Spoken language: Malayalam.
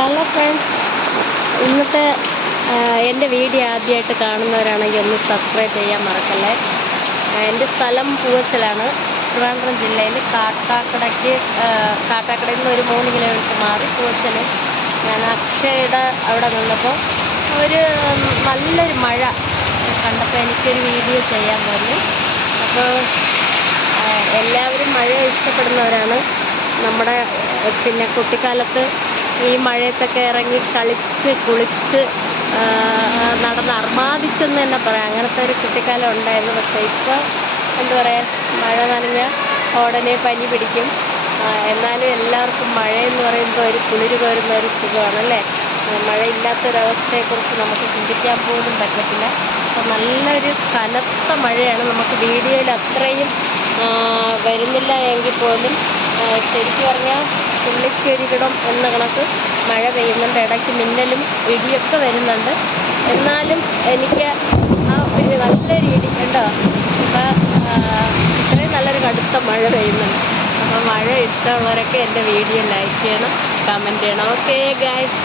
ഹലോ ഫ്രണ്ട്സ് ഇന്നത്തെ എന്റെ വീഡിയോ ആദ്യമായിട്ട് കാണുന്നവരാണെങ്കിൽ ഒന്ന് സബ്സ്ക്രൈബ് ചെയ്യാൻ മറക്കല്ലേ. എന്റെ സ്ഥലം പൂവച്ചലാണ്. തിരുവനന്തപുരം ജില്ലയിൽ കാട്ടാക്കടയ്ക്ക് കാട്ടാക്കടയിൽ നിന്ന് ഒരു മൂന്ന് കിലോമീറ്റർ മാറി പൂവച്ചൽ ഞാൻ അക്ഷയുടെ അവിടെ നിന്നപ്പോൾ ഒരു നല്ലൊരു മഴ കണ്ടപ്പോൾ എനിക്കൊരു വീഡിയോ ചെയ്യാൻ തോന്നി അപ്പോൾ എല്ലാവരും മഴ ഇഷ്ടപ്പെടുന്നവരാണ്. നമ്മുടെ പിന്നെ കുട്ടിക്കാലത്ത് ഈ മഴയത്തൊക്കെ ഇറങ്ങി കളിച്ച് കുളിച്ച് നടന്ന് അർമാദിച്ചെന്ന് തന്നെ പറയാം. അങ്ങനത്തെ ഒരു കുട്ടിക്കാലം ഉണ്ടായിരുന്നു. പക്ഷേ ഇപ്പോൾ എന്താ പറയുക മഴ നനഞ്ഞ ഉടനെ പനി പിടിക്കും. എന്നാലും എല്ലാവർക്കും മഴയെന്ന് പറയുമ്പോൾ ഒരു കുളിര് കോരുന്ന ഒരു സുഖമാണല്ലേ? മഴയില്ലാത്തൊരവസ്ഥയെക്കുറിച്ച് നമുക്ക് ചിന്തിക്കാൻ പോലും പറ്റത്തില്ല. അപ്പം നല്ലൊരു കനത്ത മഴയാണ് നമുക്ക് വീഡിയോയിൽ അത്രയും വരുന്നില്ല എങ്കിൽ പോലും ശരിക്കും പറഞ്ഞാൽ തുള്ളിക്കൊരികിടം എന്ന കണക്ക് മഴ പെയ്യുന്നുണ്ട്. ഇടയ്ക്ക് മിന്നലും ഇടിയൊക്കെ വരുന്നുണ്ട്. എന്നാലും എനിക്ക് ആ ഒരു നല്ലൊരു ഇടി കണ്ടോ ഇപ്പം ഇത്രയും നല്ലൊരു കടുത്ത മഴ പെയ്യുന്നുണ്ട്. അപ്പോൾ മഴ ഇഷ്ടമുള്ളവരൊക്കെ എന്റെ വീഡിയോ ലൈക്ക് ചെയ്യണം കമന്റ് ചെയ്യണം. Okay guys